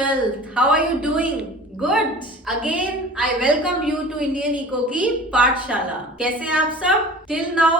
12th. How are you doing? Good. Again, I welcome you to Indian Eco की पाठशाला. कैसे हैं आप सब? Till now,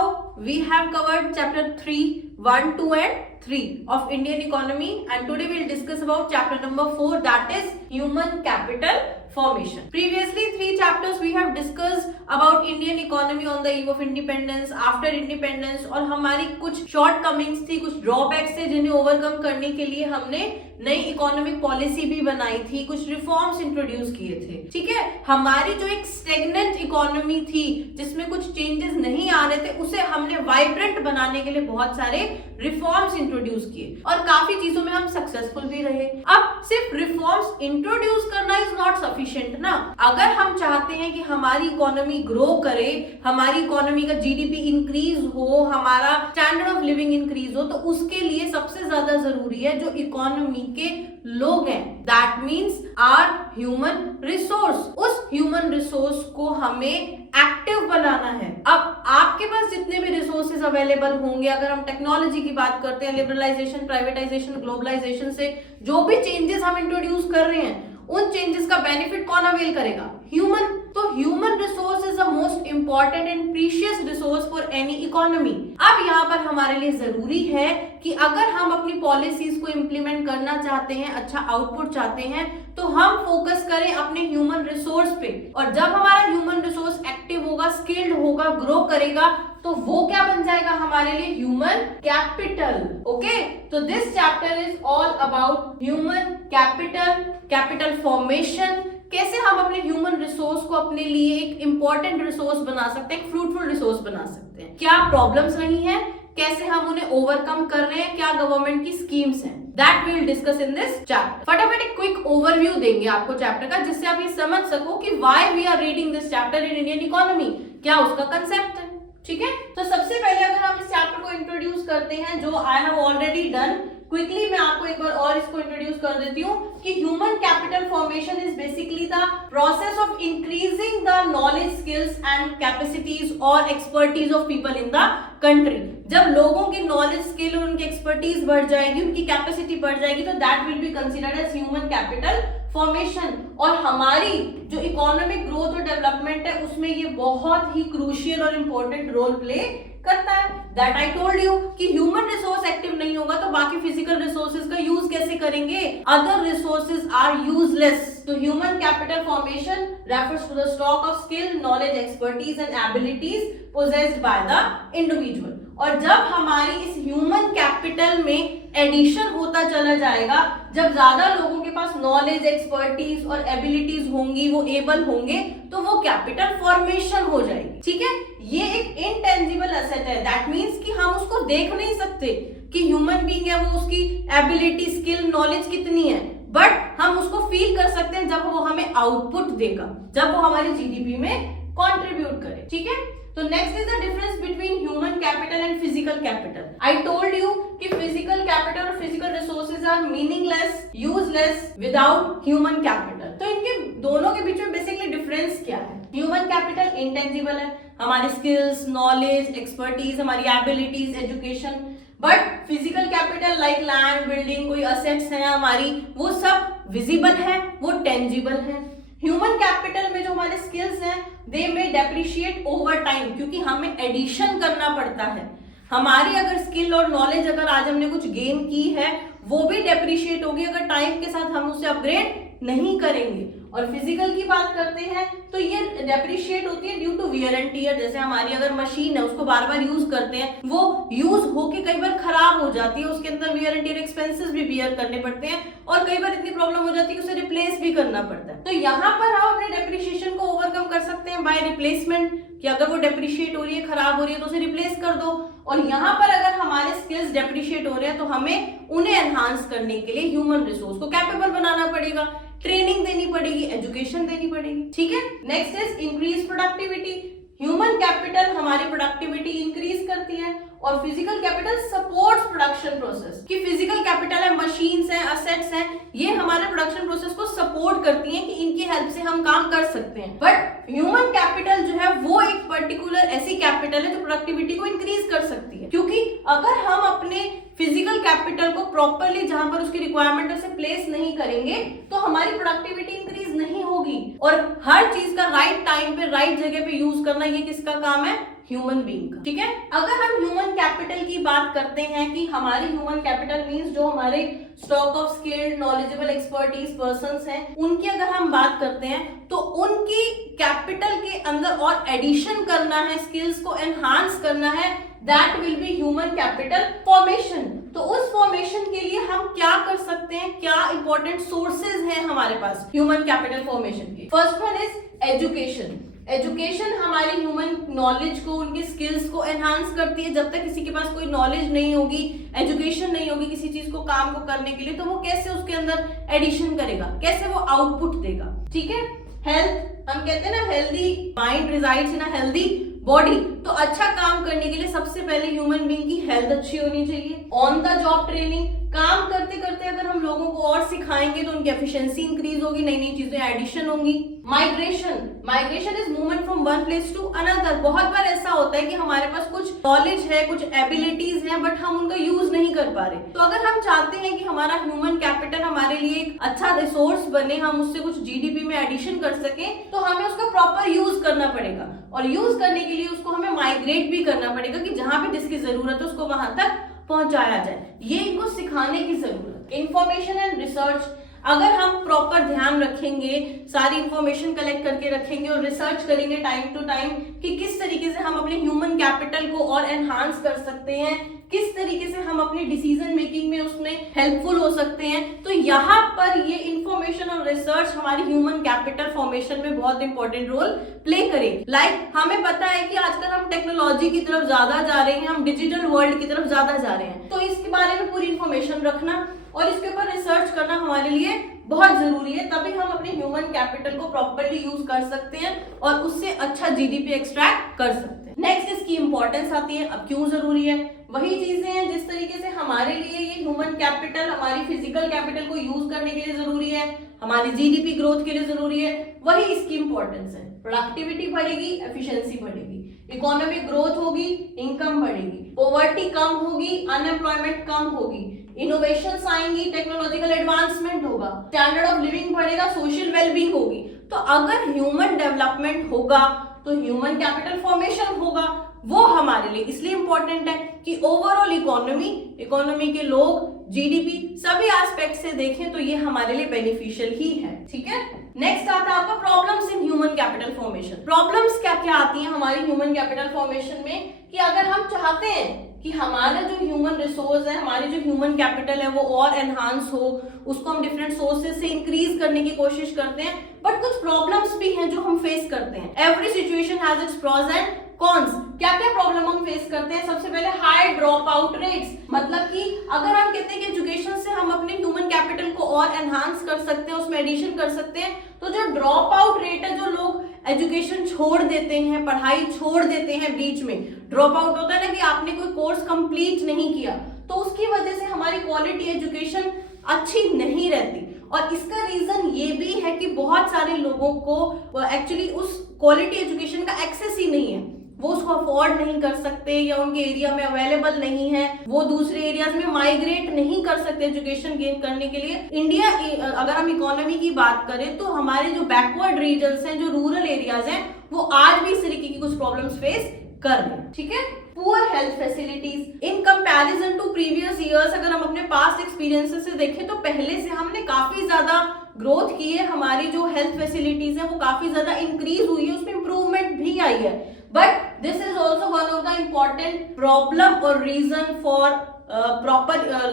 we have covered chapter 3, 1, 2 and 3 of Indian economy, and today we'll discuss about chapter number 4, that is human capital formation. Previously 3 chapters we have discussed about Indian economy on the eve of independence, after independence, और हमारी कुछ shortcomings थी, कुछ drawbacks थे जिन्हें overcome करने के लिए हमने नई इकोनॉमिक पॉलिसी भी बनाई थी, कुछ रिफॉर्म्स इंट्रोड्यूस किए थे. ठीक है, हमारी जो एक स्टेगनेंट इकोनॉमी थी जिसमें कुछ चेंजेस नहीं आ रहे थे, उसे हमने वाइब्रेंट बनाने के लिए बहुत सारे रिफॉर्म्स इंट्रोड्यूस किए और काफी चीजों में हम सक्सेसफुल भी रहे. अब सिर्फ रिफॉर्म्स इंट्रोड्यूस करना इज नॉट सफिशिएंट ना. अगर हम चाहते हैं कि हमारी इकोनॉमी ग्रो करे, हमारी इकोनॉमी का जीडीपी इंक्रीज हो, हमारा स्टैंडर्ड ऑफ लिविंग इंक्रीज हो, तो उसके लिए सबसे ज्यादा जरूरी है जो इकोनॉमी के लोग हैं, that means our human resource. उस ह्यूमन रिसोर्स को हमें एक्टिव बनाना है. अब आपके पास जितने भी रिसोर्सेज अवेलेबल होंगे, अगर हम टेक्नोलॉजी की बात करते हैं, लिबरलाइजेशन, प्राइवेटाइजेशन, ग्लोबलाइजेशन से जो भी चेंजेस हम इंट्रोड्यूस कर रहे हैं, उन चेंजेस का बेनिफिट कौन अवेल करेगा? ह्यूमन. तो human resource is the most important and precious resource for any economy. अब यहाँ पर हमारे लिए जरूरी है कि अगर हम अपनी पॉलिसीज को इंप्लीमेंट करना चाहते हैं, अच्छा आउटपुट चाहते हैं, तो हम फोकस करें अपने ह्यूमन रिसोर्स पे. और जब हमारा ह्यूमन रिसोर्स एक्टिव होगा, स्किल्ड होगा, ग्रो करेगा, तो वो क्या बन जाएगा हमारे लिए? Human capital. ओके, तो this chapter is all about human capital, capital formation. कैसे हम अपने ह्यूमन रिसोर्स को अपने लिए एक इंपॉर्टेंट रिसोर्स बना सकते हैं, एक फ्रूटफुल रिसोर्स बना सकते हैं. क्या प्रॉब्लम्स रही हैं, कैसे हम उन्हें ओवरकम कर रहे हैं, क्या गवर्नमेंट की स्कीम्स हैं, that we will discuss in this chapter. फटाफट एक क्विक ओवरव्यू देंगे आपको चैप्टर का, जिससे आप ये समझ सको कि why we are reading this chapter in Indian economy, क्या उसका कंसेप्ट है. ठीक है, तो सबसे पहले अगर हम इस चैप्टर को इंट्रोड्यूस करते हैं, जो I have already done, quickly मैं आपको एक बार और इसको इंट्रोड्यूस कर देती हूँ कि human capital formation is basically the process of increasing the knowledge, skills and capacities और expertise of people in the country. जब लोगों की नॉलेज, स्किल और उनकी एक्सपर्टीज बढ़ जाएगी, उनकी कैपेसिटी बढ़ जाएगी, तो that will be considered as human capital formation. और हमारी जो इकोनॉमिक ग्रोथ और डेवलपमेंट है, उसमें ये बहुत ही क्रूशियल और इंपॉर्टेंट रोल प्ले करता है. दैट आई टोल्ड यू कि ह्यूमन रिसोर्स एक्टिव नहीं होगा तो बाकी फिजिकल रिसोर्सेज का यूज कैसे करेंगे? Other resources are useless. तो human capital formation refers to the stock of skill, knowledge, expertise and abilities possessed by the individual. और जब हमारी इस ह्यूमन कैपिटल में एडिशन होता चला जाएगा, जब ज्यादा लोगों के पास नॉलेज, एक्सपर्टीज और एबिलिटीज होंगी, वो एबल होंगे, तो वो कैपिटल फॉर्मेशन हो जाएगी. ठीक है, ये एक इनटेंजिबल एसेट है. दैट मींस कि हम उसको देख नहीं सकते कि ह्यूमन बीइंग है, वो उसकी एबिलिटी, स्किल, नॉलेज कितनी है, बट हम उसको फील कर सकते हैं जब वो हमें आउटपुट देगा, जब वो हमारे जीडीपी में कंट्रीब्यूट करे. ठीक है, तो next is the difference between human capital and physical capital. I told you कि फिजिकल कैपिटल और physical resources are meaningless, useless without human capital. तो इनके दोनों के बीच में बेसिकली डिफरेंस क्या है? ह्यूमन कैपिटल इंटेंजिबल है, हमारी स्किल्स, नॉलेज, एक्सपर्टीज, हमारी abilities, education. But physical capital like land, building, कोई असेट्स हैं हमारी, वो सब विजिबल है, वो टेंजिबल है. ह्यूमन कैपिटल में जो हमारे स्किल्स हैं, दे में डेप्रिशिएट ओवर टाइम, क्योंकि हमें एडिशन करना पड़ता है. हमारी अगर स्किल और नॉलेज, अगर आज हमने कुछ गेन की है, वो भी डेप्रिशिएट होगी अगर टाइम के साथ हम उसे अपग्रेड नहीं करेंगे. और फिजिकल की बात करते हैं तो ये डेप्रिशिएट होती है due to wear and tear. जैसे हमारी अगर मशीन है, उसको बार बार यूज करते हैं, वो यूज होके कई बार खराब हो जाती है, उसके अंदर वियर एंड टियर एक्सपेंसेस भी बियर करने पड़ते हैं, और कई बार इतनी प्रॉब्लम हो जाती है कि उसे रिप्लेस भी करना पड़ता है. तो यहाँ पर हम अपने डेप्रिशिएशन को ओवरकम कर सकते हैं बाय रिप्लेसमेंट, कि अगर वो डेप्रिशिएट हो रही है, खराब हो रही है, तो उसे रिप्लेस कर दो. और यहाँ पर अगर हमारे स्किल्स डेप्रिशिएट हो रहे हैं, तो हमें उन्हें एनहांस करने के लिए ह्यूमन रिसोर्स को कैपेबल बनाना पड़ेगा, ट्रेनिंग देनी पड़ेगी, एजुकेशन देनी पड़ेगी. ठीक है, next is increase productivity. Human capital हमारी प्रोडक्टिविटी इंक्रीज करती है. और physical capital supports production process. कि फिजिकल कैपिटल है, मशीन्स हैं, असेट्स हैं, ये हमारे प्रोडक्शन प्रोसेस को सपोर्ट करती हैं कि इनकी हेल्प से हम काम कर सकते हैं। बट ह्यूमन कैपिटल जो है वो एक पर्टिकुलर ऐसी कैपिटल है जो प्रोडक्टिविटी को इंक्रीज कर सकती है। क्योंकि अगर हम अपने फिजिकल कैपिटल को प्रॉपरली जहां पर उसकी रिक्वायरमेंट से प्लेस नहीं करेंगे तो हमारी प्रोडक्टिविटी इंक्रीज नहीं होगी। और हर चीज का राइट टाइम पे राइट जगह पे यूज करना ये किसका काम है? ह्यूमन बीइंग का। ठीक है, अगर हम ह्यूमन कैपिटल की बात करते हैं कि हमारी ह्यूमन कैपिटल मींस जो हमारे stock of skilled knowledgeable expertise persons हैं, उनकी अगर हम बात करते हैं तो उनकी कैपिटल के अंदर और एडिशन करना है, स्किल्स को एनहांस करना है, that will be human capital formation. तो उस फॉर्मेशन के लिए हम क्या कर सकते हैं, क्या इंपॉर्टेंट सोर्सेज हैं हमारे पास ह्यूमन कैपिटल फॉर्मेशन के? First one is education. Education हमारी ह्यूमन नॉलेज को, उनकी स्किल्स को एनहांस करती है। जब तक किसी के पास कोई नॉलेज नहीं होगी, एजुकेशन नहीं होगी किसी चीज को, काम को करने के लिए, तो वो कैसे उसके अंदर एडिशन करेगा, कैसे वो आउटपुट देगा? ठीक है, हेल्थ, हम कहते हैं ना healthy mind resides in a healthy body. तो अच्छा काम करने के लिए सबसे पहले ह्यूमन बीइंग की हेल्थ अच्छी होनी चाहिए। ऑन द जॉब ट्रेनिंग, काम करते करते अगर हम लोगों को और सिखाएंगे तो उनकी एफिशिएंसी इंक्रीज होगी, नई नई चीजें एडिशन होंगी। Migration, migration is movement from one place to another. बहुत बार ऐसा होता है कि हमारे पास कुछ नॉलेज है, कुछ एबिलिटीज हैं, बट हम उनका यूज नहीं कर पा रहे। तो अगर हम चाहते हैं कि हमारा ह्यूमन कैपिटल हमारे लिए एक अच्छा रिसोर्स बने, हम उससे कुछ जीडीपी में एडिशन कर सके, तो हमें उसका प्रॉपर यूज करना पड़ेगा। और यूज करने के लिए उसको हमें माइग्रेट भी करना पड़ेगा कि जहां भी जिसकी जरूरत है उसको वहां तक पहुंचाया जाए। ये इनको सिखाने की जरूरत है। इंफॉर्मेशन एंड रिसर्च, अगर हम प्रॉपर ध्यान रखेंगे, सारी इंफॉर्मेशन कलेक्ट करके रखेंगे और रिसर्च करेंगे टाइम टू टाइम कि किस तरीके से हम अपने ह्यूमन कैपिटल को और एनहांस कर सकते हैं, किस तरीके से हम अपनी डिसीजन मेकिंग में उसमें हेल्पफुल हो सकते हैं, तो यहाँ पर ये इंफॉर्मेशन और रिसर्च हमारी ह्यूमन कैपिटल फॉर्मेशन में बहुत इंपॉर्टेंट रोल प्ले करें। लाइक हमें पता है कि आजकल हम टेक्नोलॉजी की तरफ ज्यादा जा रहे हैं, हम डिजिटल वर्ल्ड की तरफ ज्यादा जा रहे हैं, तो इसके बारे में पूरी इंफॉर्मेशन रखना और इसके ऊपर रिसर्च करना हमारे लिए बहुत जरूरी है। तभी हम अपने ह्यूमन कैपिटल को प्रॉपर्ली यूज कर सकते हैं और उससे अच्छा जीडीपी एक्सट्रैक्ट कर सकते हैं। नेक्स्ट इसकी इंपॉर्टेंस आती है, अब क्यों जरूरी है? वही चीजें हैं जिस तरीके से हमारे लिए ये ह्यूमन कैपिटल हमारी फिजिकल कैपिटल को यूज करने के लिए जरूरी है, हमारी जीडीपी ग्रोथ के लिए जरूरी है, वही इसकी इंपॉर्टेंस है। प्रोडक्टिविटी बढ़ेगी, एफिशिएंसी बढ़ेगी, इकोनॉमिक ग्रोथ होगी, इनकम बढ़ेगी, पॉवर्टी कम होगी, अनएम्प्लॉयमेंट कम होगी, इनोवेशंस आएंगी, टेक्नोलॉजिकल एडवांसमेंट होगा, स्टैंडर्ड ऑफ लिविंग बढ़ेगा, सोशल वेलबींग होगी। तो अगर ह्यूमन डेवलपमेंट होगा तो ह्यूमन कैपिटल फॉर्मेशन होगा, वो हमारे लिए इसलिए इंपॉर्टेंट है कि ओवरऑल इकोनॉमी के लोग, जीडीपी, सभी एस्पेक्ट से देखें तो ये हमारे लिए बेनिफिशियल ही है। ठीक है, नेक्स्ट आता है आपका problems in human capital formation. Problems क्या क्या आती हैं हमारी ह्यूमन कैपिटल फॉर्मेशन में? कि अगर हम चाहते हैं कि हमारा जो ह्यूमन रिसोर्स है, हमारी जो ह्यूमन कैपिटल है वो और एनहांस हो, उसको हम डिफरेंट सोर्सेज से इंक्रीज करने की कोशिश करते हैं, बट कुछ प्रॉब्लम्स भी हैं जो हम फेस करते हैं। Every situation has its pros and cons. क्या क्या प्रॉब्लम हम फेस करते हैं? सबसे पहले हाई ड्रॉप आउट रेट्स, मतलब कि अगर हम कहते हैं कि एजुकेशन से हम अपने ह्यूमन कैपिटल को और एनहांस कर सकते हैं, उसमें एडिशन कर सकते हैं, तो जो ड्रॉप आउट रेट है, जो लोग एजुकेशन छोड़ देते हैं, पढ़ाई छोड़ देते हैं, बीच में ड्रॉप आउट होता है ना कि आपने कोई कोर्स कंप्लीट नहीं किया, तो उसकी वजह से हमारी क्वालिटी एजुकेशन अच्छी नहीं रहती। और इसका रीजन ये भी है कि बहुत सारे लोगों को एक्चुअली उस क्वालिटी एजुकेशन का एक्सेस ही नहीं है, वो उसको अफोर्ड नहीं कर सकते या उनके एरिया में अवेलेबल नहीं है, वो दूसरे एरियाज में माइग्रेट नहीं कर सकते एजुकेशन गेन करने के लिए। इंडिया, अगर हम इकोनॉमी की बात करें तो हमारे जो बैकवर्ड रीजन्स हैं, जो रूरल एरियाज हैं, वो आज भी इस तरीके की कुछ प्रॉब्लम्स फेस कर रहे हैं। ठीक है, poor health facilities in comparison to previous years, अगर हम अपने पास्ट एक्सपीरियंसेस से देखें तो पहले से हमने काफी ज्यादा ग्रोथ की है, हमारी जो हेल्थ फैसिलिटीज है वो काफी ज्यादा इंक्रीज हुई है, उसमें इंप्रूवमेंट भी आई है। But this is also one of the important problem or reason for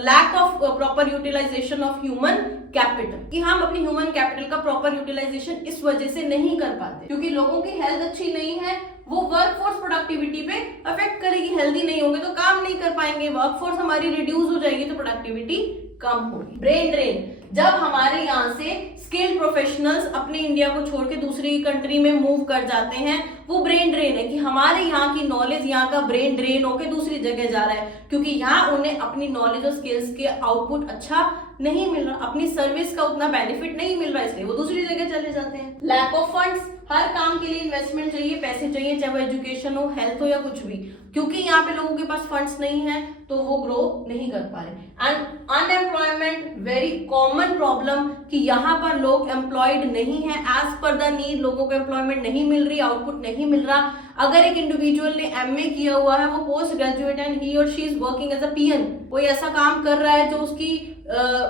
lack of proper utilization of human capital, कि हम अपनी human capital का proper utilization इस वजह से नहीं कर पाते क्योंकि लोगों की health अच्छी नहीं है, वो वर्कफोर्स प्रोडक्टिविटी पे अफेक्ट करेगी। हेल्दी नहीं होंगे तो काम नहीं कर पाएंगे, वर्कफोर्स हमारी रिड्यूस हो जाएगी तो प्रोडक्टिविटी कम होगी। ब्रेन ड्रेन, जब हमारे यहाँ से स्किल्ड प्रोफेशनल्स अपने इंडिया को छोड़ के दूसरी कंट्री में मूव कर जाते हैं, वो ब्रेन ड्रेन है कि हमारे यहाँ की नॉलेज, यहाँ का ब्रेन ड्रेन होकर दूसरी जगह जा रहा है, क्योंकि यहाँ उन्हें अपनी नॉलेज और स्किल्स के आउटपुट अच्छा नहीं मिल रहा, अपनी सर्विस का उतना बेनिफिट नहीं मिल रहा, इसलिए वो दूसरी जगह चले जाते हैं। लैक ऑफ फंड्स, हर काम के लिए इन्वेस्टमेंट चाहिए, पैसे चाहिए, चाहे वो एजुकेशन हो, हेल्थ हो या कुछ भी, क्योंकि यहाँ पे लोगों के पास फंड्स नहीं है तो वो ग्रो नहीं कर पा रहे। And unemployment, very common problem कि यहाँ पर लोग एम्प्लॉयड नहीं है एज पर द नीड, लोगों को एम्प्लॉयमेंट नहीं मिल रही, आउटपुट नहीं मिल रहा। अगर एक इंडिविजुअल ने एमए किया हुआ है, वो पोस्ट ग्रेजुएट एंड ही और she is working as a peon, कोई ऐसा काम कर रहा है जो उसकी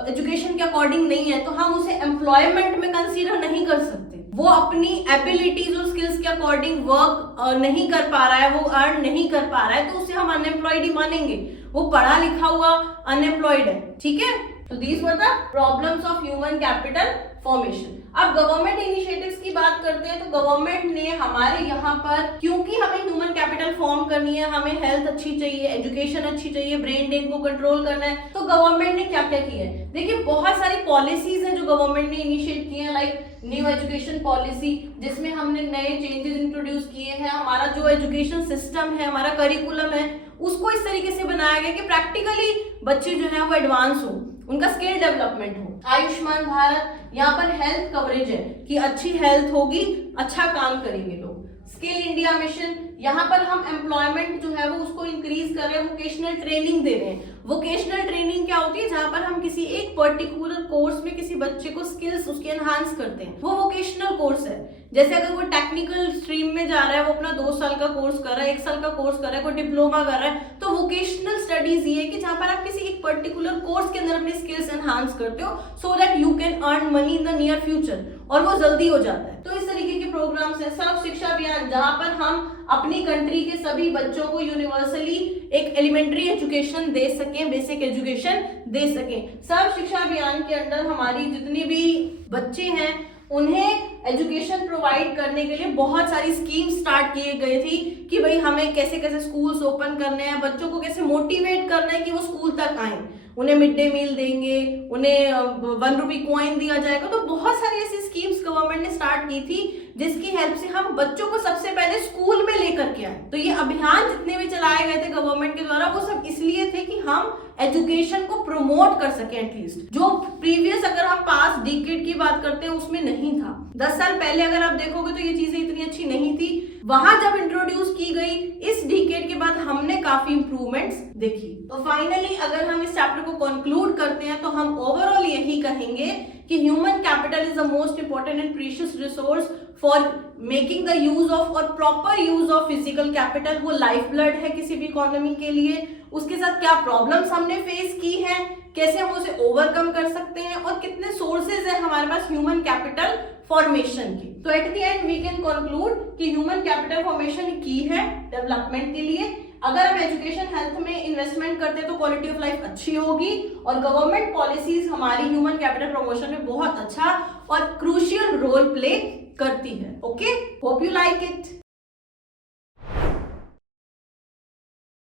एजुकेशन के अकॉर्डिंग नहीं है, तो हम उसे एम्प्लॉयमेंट में कंसीडर नहीं कर सकते। वो अपनी एबिलिटीज और स्किल्स के अकॉर्डिंग वर्क नहीं कर पा रहा है, वो अर्न नहीं कर पा रहा है, तो उसे हम अनएम्प्लॉयड ही मानेंगे। वो पढ़ा लिखा हुआ अनएम्प्लॉयड है, ठीक है। तो these were the problems of human capital formation. अब गवर्नमेंट इनिशिएटिव्स की बात करते हैं, तो गवर्नमेंट ने हमारे यहाँ पर, क्योंकि हमें ह्यूमन कैपिटल फॉर्म करनी है, हमें हेल्थ अच्छी चाहिए, एजुकेशन अच्छी चाहिए, ब्रेन ड्रेन को कंट्रोल करना है, तो गवर्नमेंट ने क्या क्या किया है। देखिए, बहुत सारी पॉलिसीज हैं जो गवर्नमेंट ने इनिशिएट की है, लाइक न्यू एजुकेशन पॉलिसी, जिसमें हमने नए चेंजेस इंट्रोड्यूस किए हैं। हमारा जो एजुकेशन सिस्टम है, हमारा करिकुलम है, उसको इस तरीके से बनाया गया कि प्रैक्टिकली बच्चे जो है वो एडवांस हो, उनका स्किल डेवलपमेंट हो। आयुष्मान भारत, यहाँ पर हेल्थ कवरेज है कि अच्छी हेल्थ होगी, अच्छा काम करेंगे लोग। स्किल इंडिया मिशन, यहाँ पर हम एम्प्लॉयमेंट जो है वो उसको इंक्रीज कर रहे हैं, वोकेशनल ट्रेनिंग दे रहे हैं। वोकेशनल ट्रेनिंग क्या होती है, जहाँ पर हम किसी एक पर्टिकुलर कोर्स में किसी बच्चे को स्किल्स उसके एनहांस करते हैं, वो वोकेशनल कोर्स है। जैसे अगर वो टेक्निकल स्ट्रीम में जा रहा है, वो अपना 2 साल का कोर्स कर रहा है, 1 साल का कोर्स कर रहा है, कोई डिप्लोमा कर रहा है, तो वोकेशनल स्टडीज ये है कि जहाँ पर आप किसी एक पर्टिकुलर कोर्स के अंदर अपनी स्किल्स एनहांस करते हो, so that you can earn money in the near future, और वो जल्दी हो जाता है। तो इस तरीके के प्रोग्राम्स है। सर्व शिक्षा अभियान, जहाँ पर हम अपनी कंट्री के सभी बच्चों को यूनिवर्सली एक एलिमेंट्री एजुकेशन दे सकें, बेसिक एजुकेशन दे सकें। सर्व शिक्षा अभियान के अंदर हमारी जितनी भी बच्चे हैं उन्हें एजुकेशन प्रोवाइड करने के लिए बहुत सारी स्कीम स्टार्ट किए गए थी कि भाई हमें कैसे कैसे स्कूल्स ओपन करने हैं, बच्चों को कैसे मोटिवेट करना है कि वो स्कूल तक आए। उन्हें मिड डे मील देंगे, उन्हें 1 रुपी कॉइन दिया जाएगा। तो बहुत सारी ऐसी स्कीम्स गवर्नमेंट ने स्टार्ट की थी जिसकी हेल्प से हम बच्चों को सबसे पहले स्कूल में लेकर के आए। तो ये अभियान जितने भी चलाए गए थे गवर्नमेंट के द्वारा, वो सब इसलिए थे कि हम एजुकेशन को प्रमोट कर सके एटलीस्ट, जो प्रीवियस अगर हम पास्ट डिकेड की बात करते हैं उसमें नहीं था। 10 साल पहले अगर आप देखोगे तो ये चीजें इतनी अच्छी नहीं थी। वहां जब इंट्रोड्यूस की गई, इस डिकेड के बाद हमने काफी इंप्रूवमेंट्स देखी। तो फाइनली अगर हम इस चैप्टर को कंक्लूड करते हैं तो हम ओवरऑल यही कहेंगे कि human capital is the most important and precious resource for making the use of और proper use of physical capital. वो लाइफ ब्लड है किसी भी इकोनॉमी के लिए। उसके साथ क्या प्रॉब्लम्स हमने फेस की है, कैसे हम उसे ओवरकम कर सकते हैं, और कितने सोर्सेज है हमारे पास ह्यूमन कैपिटल फॉर्मेशन की। तो at the end we can conclude कि ह्यूमन कैपिटल फॉर्मेशन की है डेवलपमेंट के लिए। अगर हम एजुकेशन हेल्थ में इन्वेस्टमेंट करते हैं तो क्वालिटी ऑफ लाइफ अच्छी होगी, और गवर्नमेंट पॉलिसीज हमारी ह्यूमन कैपिटल प्रमोशन में बहुत अच्छा और क्रूशियल रोल प्ले करती है। Okay, hope you like it.